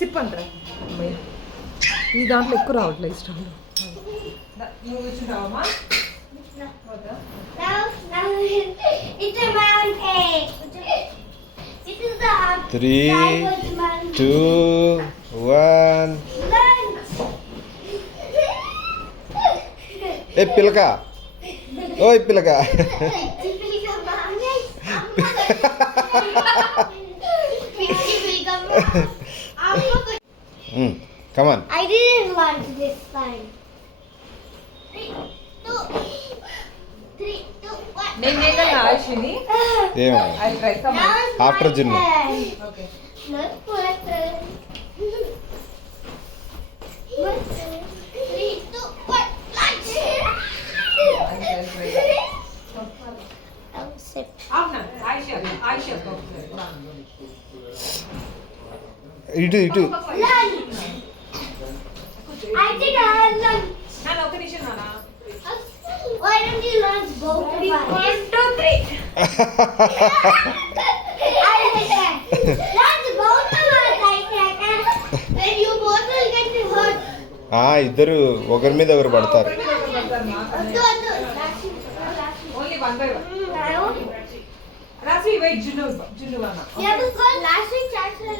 సిప్ అంటారా ఈ దాంట్లో ఎక్కువ రావట్లేదు ఇష్టంలో. నువ్వు కూర్చుంటావమ్మా? త్రీ, 2, 1. ఏ పిల్లక, ఓయ్ పిల్లక. Come on. I didn't want this time. 3, 2, 1. నేను నేనన్నా ఆయుషిని ఏమో I try come after gym. Okay Not my turn. 3, 2, 1. I'll sip. అవునా ఆయుష ఇటు ఇటు. Lunch. I think I had lunch. నాన్న ఒక నిమిషం నాన్న. Why don't you lunch both of us? 1 2 3 I said, lunch both of us. I said, then you both will get hurt. ఇద్దరు ఒకరి మీద ఒకరు పడతారు. ఓన్లీ 1 by 1 రాసి వెయిట్ జున్ను అన్న. Yeah, because last week actually